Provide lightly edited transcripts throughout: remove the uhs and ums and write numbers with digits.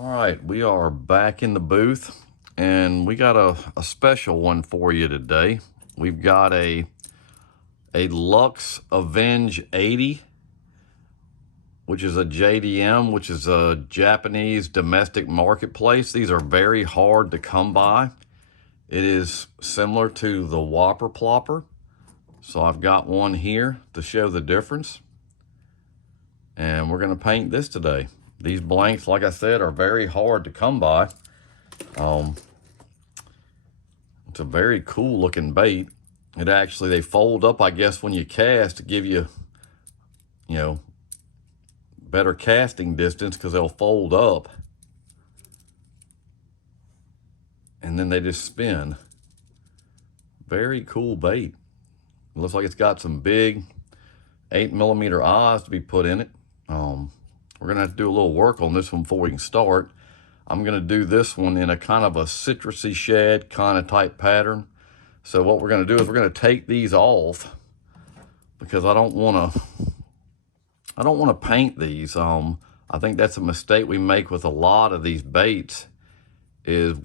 All right, we are back in the booth, and we got a special one for you today. We've got a Luxxe Avenge 80, which is a JDM, which is a Japanese domestic marketplace. These are very hard to come by. It is similar to the Whopper Plopper. So I've got one here to show the difference. And we're gonna paint this today. These blanks, like I said, are very hard to come by. It's a very cool looking bait. It actually, they fold up, I guess, when you cast to give you, better casting distance because they'll fold up. And then they just spin. Very cool bait. It looks like it's got some big 8mm eyes to be put in it. We're gonna have to do a little work on this one before we can start. I'm gonna do this one in a kind of a citrusy shad kind of type pattern. So what we're gonna do is we're gonna take these off because I don't wanna paint these. I think that's a mistake we make with a lot of these baits is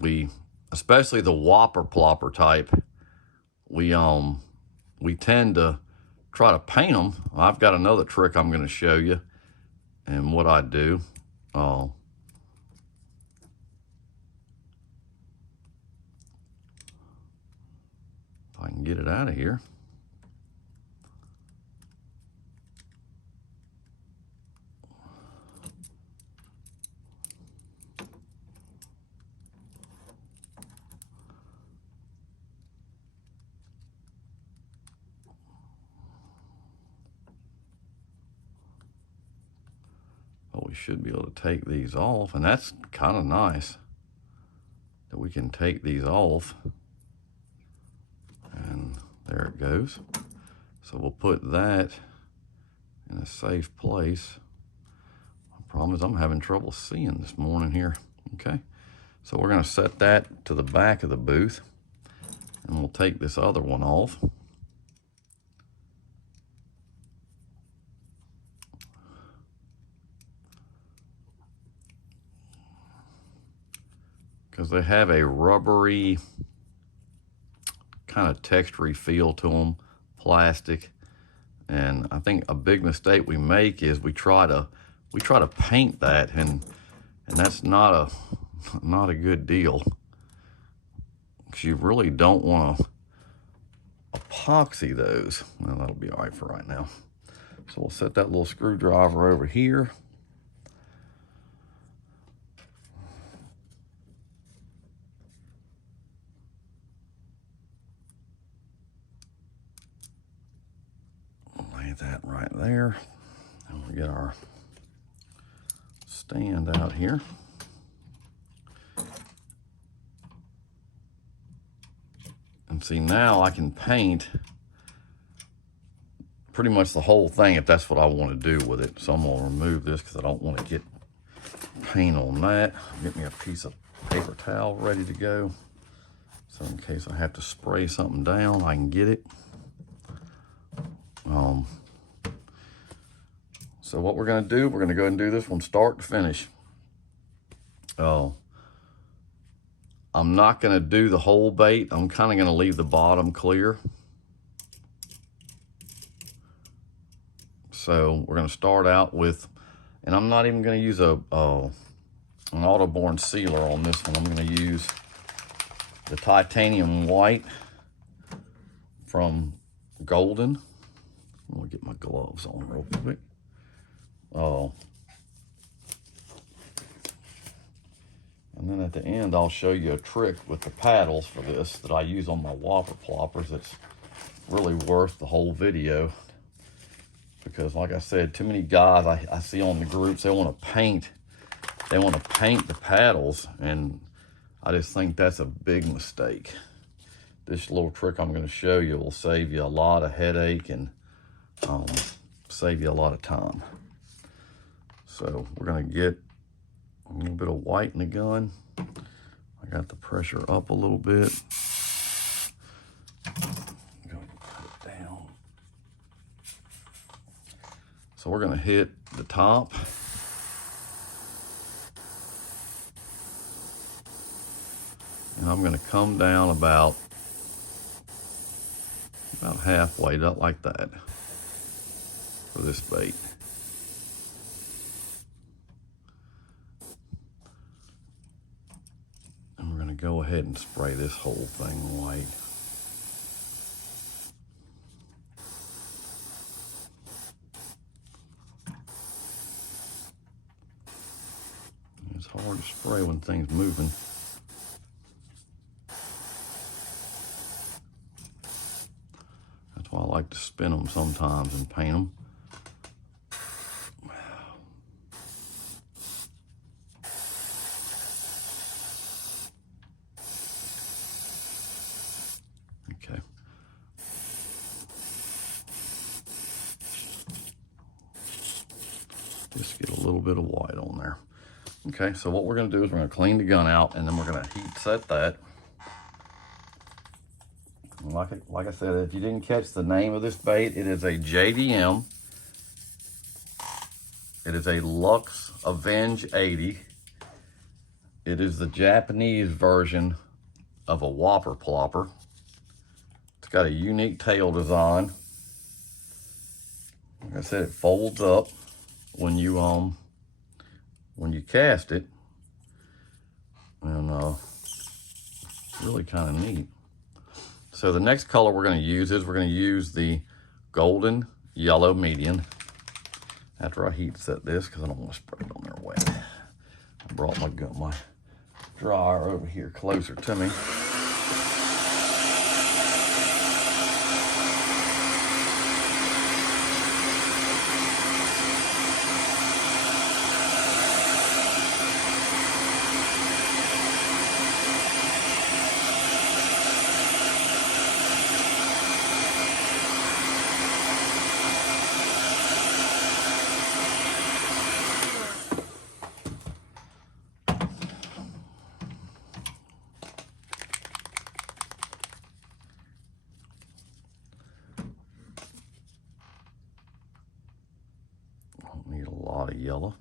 especially the Whopper Plopper type, we tend to try to paint them. I've got another trick I'm gonna show you. And what I do, if I can get it out of here. But we should be able to take these off, and that's kind of nice that we can take these off. And there it goes. So we'll put that in a safe place. The problem is I'm having trouble seeing this morning here. Okay, so we're going to set that to the back of the booth, and we'll take this other one off. Because they have a rubbery, kind of textury feel to them, plastic. And I think a big mistake we make is we try to paint that, and that's not a good deal. Because you really don't want to epoxy those. Well, that'll be all right for right now. So we'll set that little screwdriver over here. That right there, and we'll get our stand out here. And see, now I can paint pretty much the whole thing if that's what I want to do with it. So I'm going to remove this because I don't want to get paint on that. Get me a piece of paper towel ready to go, so in case I have to spray something down, I can get it. So what we're going to do, we're going to go ahead and do this from start to finish. I'm not going to do the whole bait. I'm kind of going to leave the bottom clear. So we're going to start out with, and I'm not even going to use an auto-borne sealer on this one. I'm going to use the titanium white from Golden. I'm going to get my gloves on real quick. And then at the end, I'll show you a trick with the paddles for this that I use on my Whopper Ploppers. It's really worth the whole video because, like I said, too many guys I see on the groups, they want to paint the paddles, and I just think that's a big mistake. This little trick I'm going to show you will save you a lot of headache and save you a lot of time. So we're going to get a little bit of white in the gun. I got the pressure up a little bit. Go put it down. So we're going to hit the top. And I'm gonna come down about halfway, not like that, for this bait. And we're gonna go ahead and spray this whole thing white. It's hard to spray when things moving. That's why I like to spin them sometimes and paint them. Okay. Just get a little bit of white on there. Okay, so what we're gonna do is we're gonna clean the gun out, and then we're gonna heat set that. Like I said, if you didn't catch the name of this bait, it is a JDM. It is a Luxxe Avenge 80. It is the Japanese version of a whopper plopper. It's got a unique tail design. Like I said, it folds up when you cast it, and it's really kind of neat. So the next color we're going to use the golden yellow median. After I heat set this, because I don't want to spray it on there wet. I brought my dryer over here closer to me. Need a lot of yellow,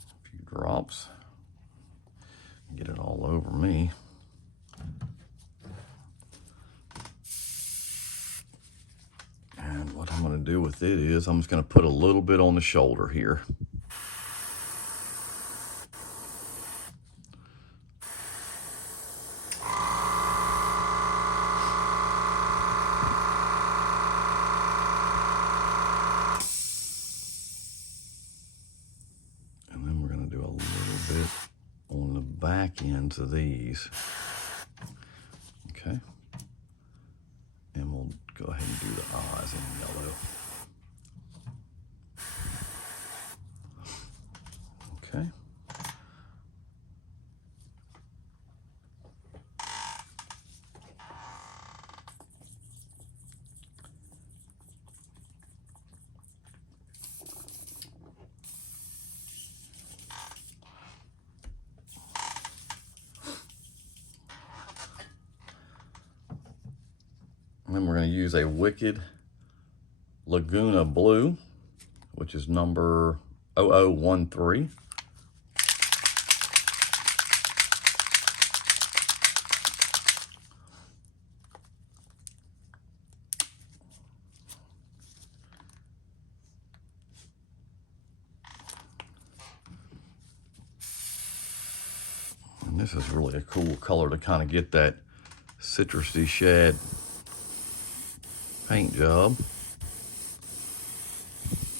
a few drops, get it all over me. And what I'm going to do with it is I'm just going to put a little bit on the shoulder here. On the back ends of these. Okay. And we'll go ahead and do the eyes in yellow. Okay. And then we're going to use a Wicked Laguna Blue, which is number 0013. And this is really a cool color to kind of get that citrusy shad paint job.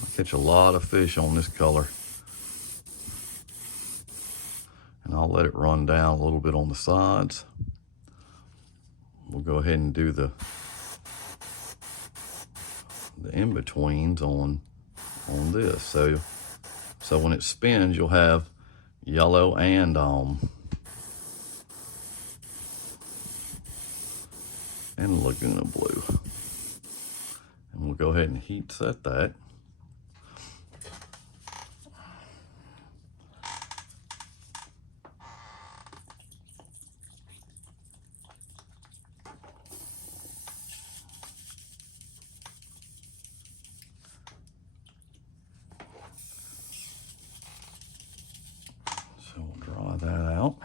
I catch a lot of fish on this color. And I'll let it run down a little bit on the sides. We'll go ahead and do the in-betweens on this. So when it spins, you'll have yellow and Laguna Blue. And we'll go ahead and heat set that. So we'll dry that out.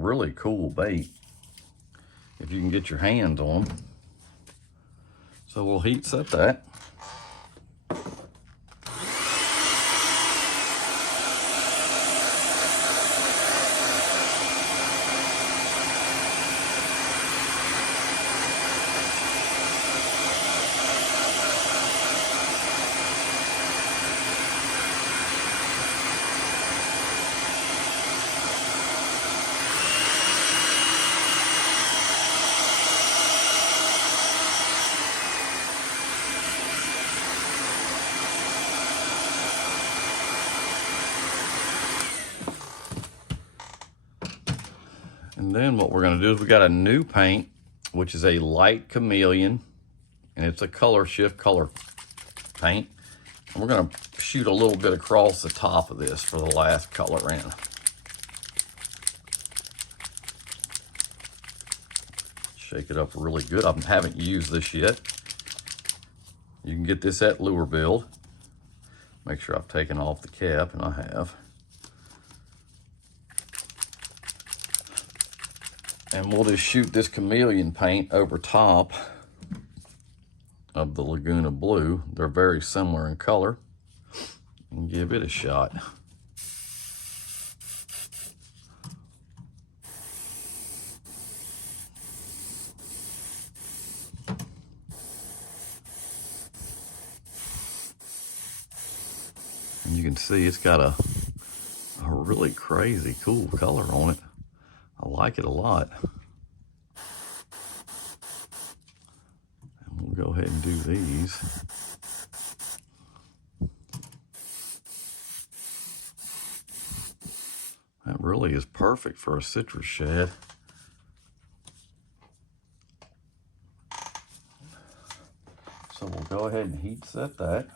really cool bait if you can get your hands on them. So we'll heat set that. And then what we're gonna do is we got a new paint, which is a light Chameleon, and it's a color shift color paint. And we're gonna shoot a little bit across the top of this for the last color in. Shake it up really good. I haven't used this yet. You can get this at Lure Build. Make sure I've taken off the cap, and I have. And we'll just shoot this Chameleon paint over top of the Laguna Blue. They're very similar in color. And give it a shot. And you can see it's got a really crazy cool color on it. I like it a lot. And we'll go ahead and do these. That really is perfect for a citrus shad. So we'll go ahead and heat set that.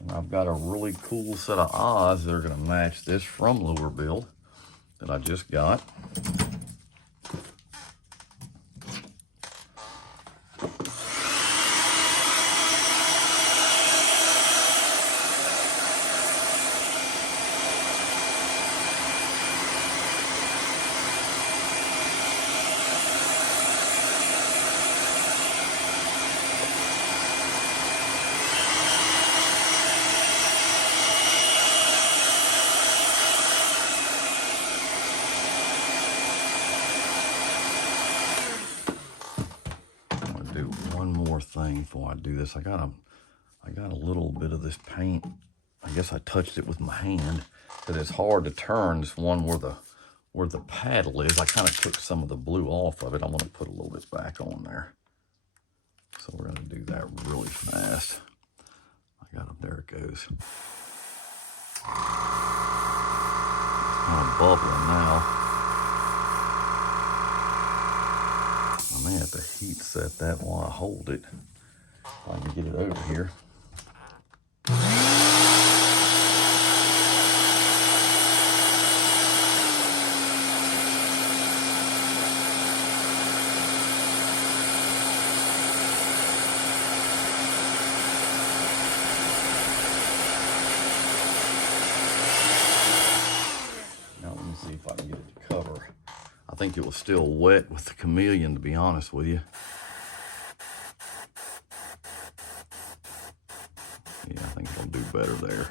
And I've got a really cool set of eyes that are going to match this from Lure Build that I just got. Thing before I do this, I got a little bit of this paint. I guess I touched it with my hand because it's hard to turn this one where the paddle is. I kind of took some of the blue off of it. I want to put a little bit back on there, so we're going to do that really fast. I got it. There it goes. It's kind of bubbling now. I may have to heat set that while I hold it. If I can get it over here. Now let me see if I can get it to cover. I think it was still wet with the Chameleon, to be honest with you. Yeah, I think it'll do better there.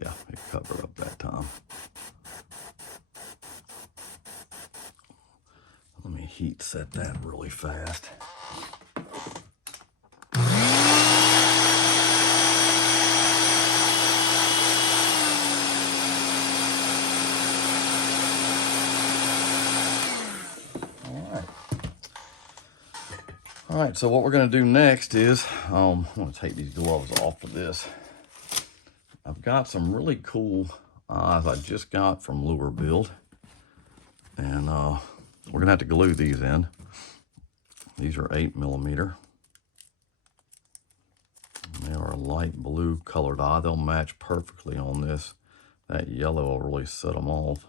Yeah, it covered up that time. Let me heat set that really fast. All right, so what we're going to do next is, I'm going to take these gloves off for this. I've got some really cool eyes I just got from Lure Build. And we're going to have to glue these in. These are 8mm. They are a light blue colored eye. They'll match perfectly on this. That yellow will really set them off.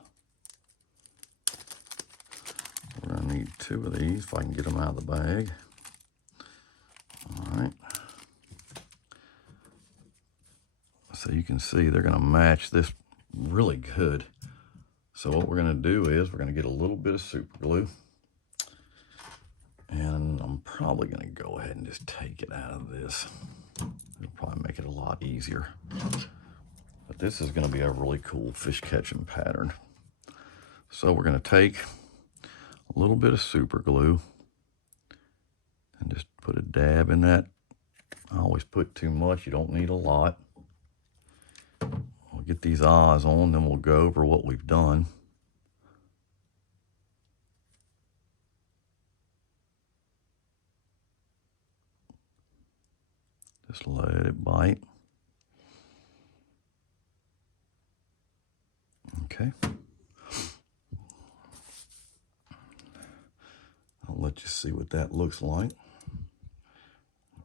We're going to need 2 of these if I can get them out of the bag. All right. So you can see they're going to match this really good. So what we're going to do is we're going to get a little bit of super glue. And I'm probably going to go ahead and just take it out of this. It'll probably make it a lot easier. But this is going to be a really cool fish catching pattern. So we're going to take a little bit of super glue and just put a dab in that. I always put too much. You don't need a lot. We'll get these eyes on, then we'll go over what we've done. Just let it bite. Okay. I'll let you see what that looks like.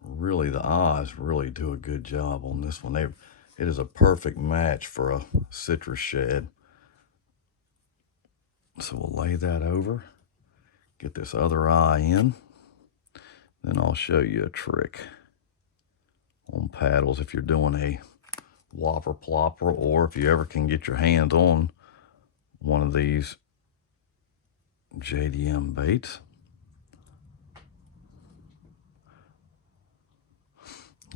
Really, the eyes really do a good job on this one. It is a perfect match for a citrus shad. So we'll lay that over, get this other eye in, then I'll show you a trick on paddles if you're doing a whopper plopper, or if you ever can get your hands on one of these JDM baits.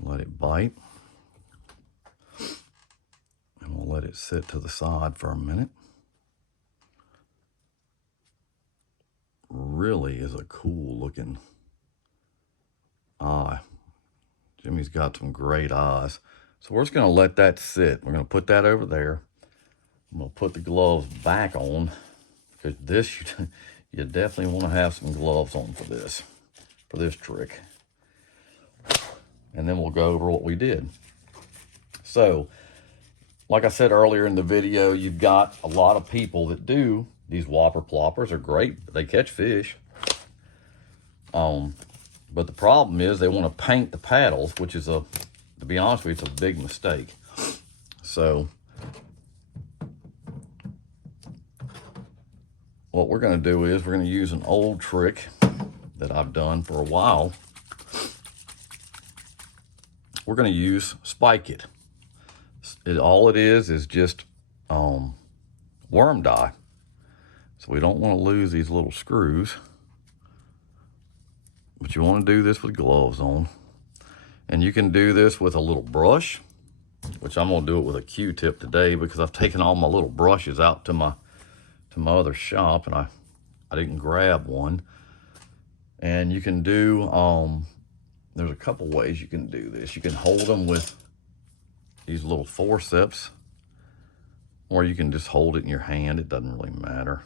Let it bite, and we'll let it sit to the side for a minute. Really is a cool looking eye. Jimmy's got some great eyes. So we're just going to let that sit. We're going to put that over there. I'm going to put the gloves back on, because this, you definitely want to have some gloves on for this trick. And then we'll go over what we did. So, like I said earlier in the video, you've got a lot of people that do these whopper ploppers. Are great. They catch fish. But the problem is they want to paint the paddles, which is to be honest with you, it's a big mistake. So what we're going to do is we're going to use an old trick that I've done for a while. We're going to use Spike It. All it is just worm dye. So we don't want to lose these little screws. But you want to do this with gloves on. And you can do this with a little brush, which I'm going to do it with a Q-tip today because I've taken all my little brushes out to my other shop and I didn't grab one. And you can do, there's a couple ways you can do this. You can hold them with these little forceps, or you can just hold it in your hand. It doesn't really matter.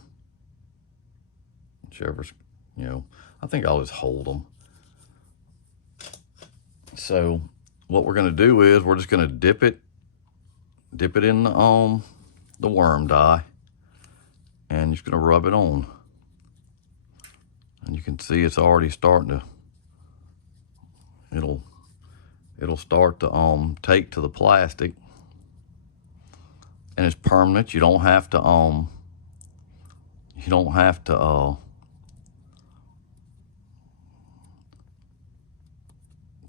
Whichever's, I think I'll just hold them. So what we're going to do is we're just going to dip it in the worm dye, and you're just going to rub it on. And you can see it's already starting to, it'll start to take to the plastic, and it's permanent. You don't have to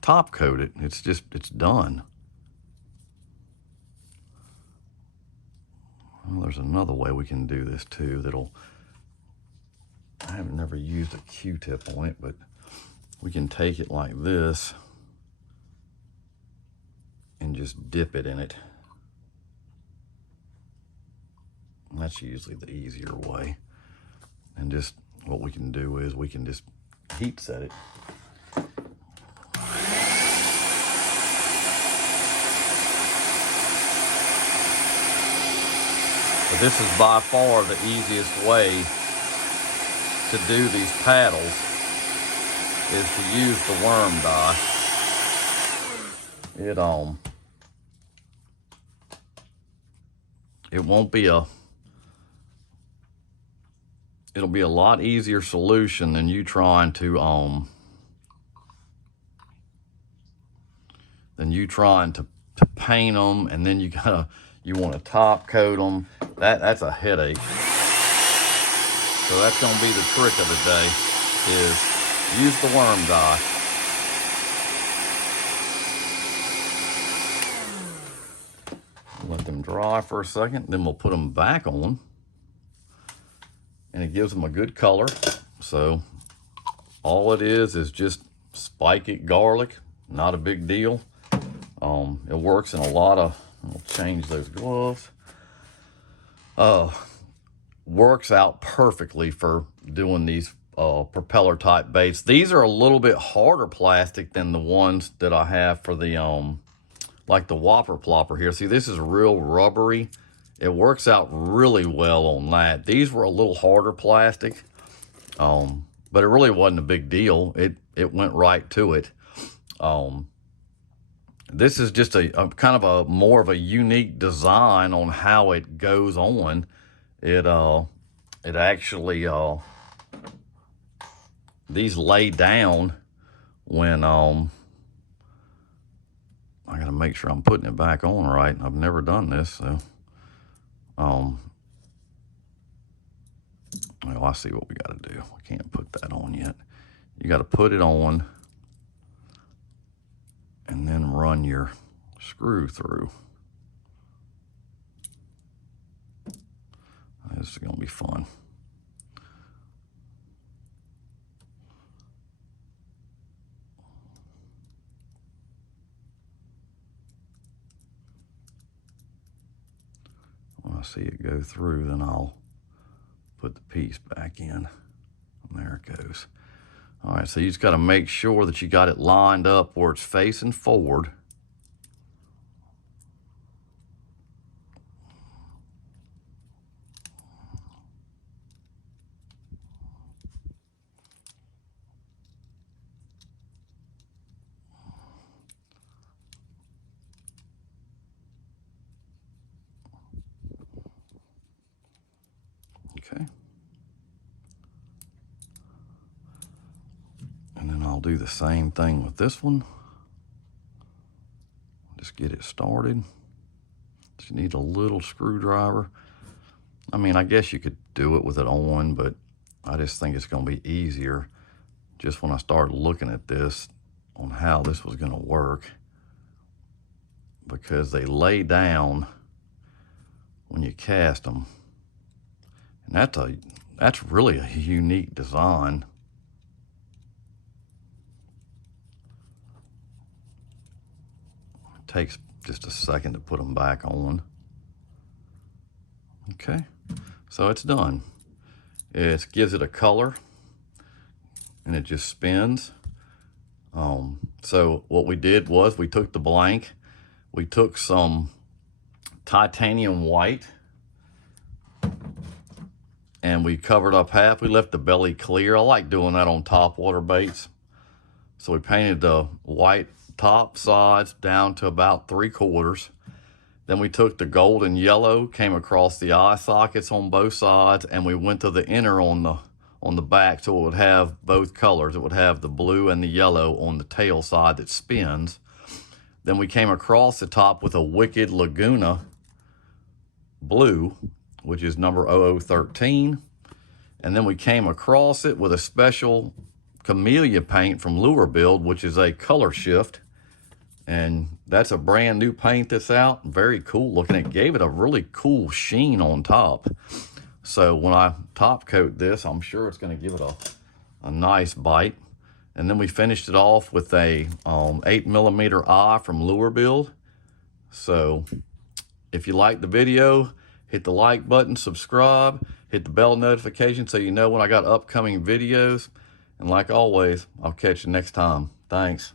top coat it. It's done. Well, there's another way we can do this too I have never used a Q-tip on it, but we can take it like this and just dip it in it. And that's usually the easier way. And just what we can do is we can just heat set it. But this is by far the easiest way to do these paddles, is to use the worm dye. It won't be it'll be a lot easier solution than you trying to paint them, and then you want to top coat them. That's a headache. So that's going to be the trick of the day, is use the worm dye. dry for a second. Then we'll put them back on. And it gives them a good color. So all it is just spiky garlic. Not a big deal. It works in a lot of, I'll change those gloves. Works out perfectly for doing these propeller type baits. These are a little bit harder plastic than the ones that I have for the like the Whopper Plopper here. See, this is real rubbery. It works out really well on that. These were a little harder plastic, but it really wasn't a big deal. It went right to it. This is just a kind of a more of a unique design on how it goes on. It actually these lay down when I gotta make sure I'm putting it back on right. I've never done this, so well, I see what we gotta do. I can't put that on yet. You gotta put it on and then run your screw through. This is gonna be fun. When I see it go through, then I'll put the piece back in. And there it goes. All right, so you just gotta make sure that you got it lined up where it's facing forward. Okay. And then I'll do the same thing with this one. Just get it started. Just need a little screwdriver. I mean, I guess you could do it with it on, but I just think it's gonna be easier just when I started looking at this on how this was gonna work, because they lay down when you cast them. And that's really a unique design. It takes just a second to put them back on. Okay, so it's done. It gives it a color and it just spins. So what we did was we took the blank, we took some titanium white, and we covered up half. We left the belly clear. I like doing that on top water baits. So we painted the white top sides down to about 3/4. Then we took the gold and yellow, came across the eye sockets on both sides, and we went to the inner on the back, so it would have both colors. It would have the blue and the yellow on the tail side that spins. Then we came across the top with a Wicked Laguna blue, which is number 0013. And then we came across it with a special Chameleon paint from Lure Build, which is a color shift. And that's a brand new paint that's out. Very cool looking. It gave it a really cool sheen on top. So when I top coat this, I'm sure it's going to give it a nice bite. And then we finished it off with a 8mm eye from Lure Build. So if you like the video, hit the like button, subscribe, hit the bell notification so you know when I got upcoming videos. And like always, I'll catch you next time. Thanks.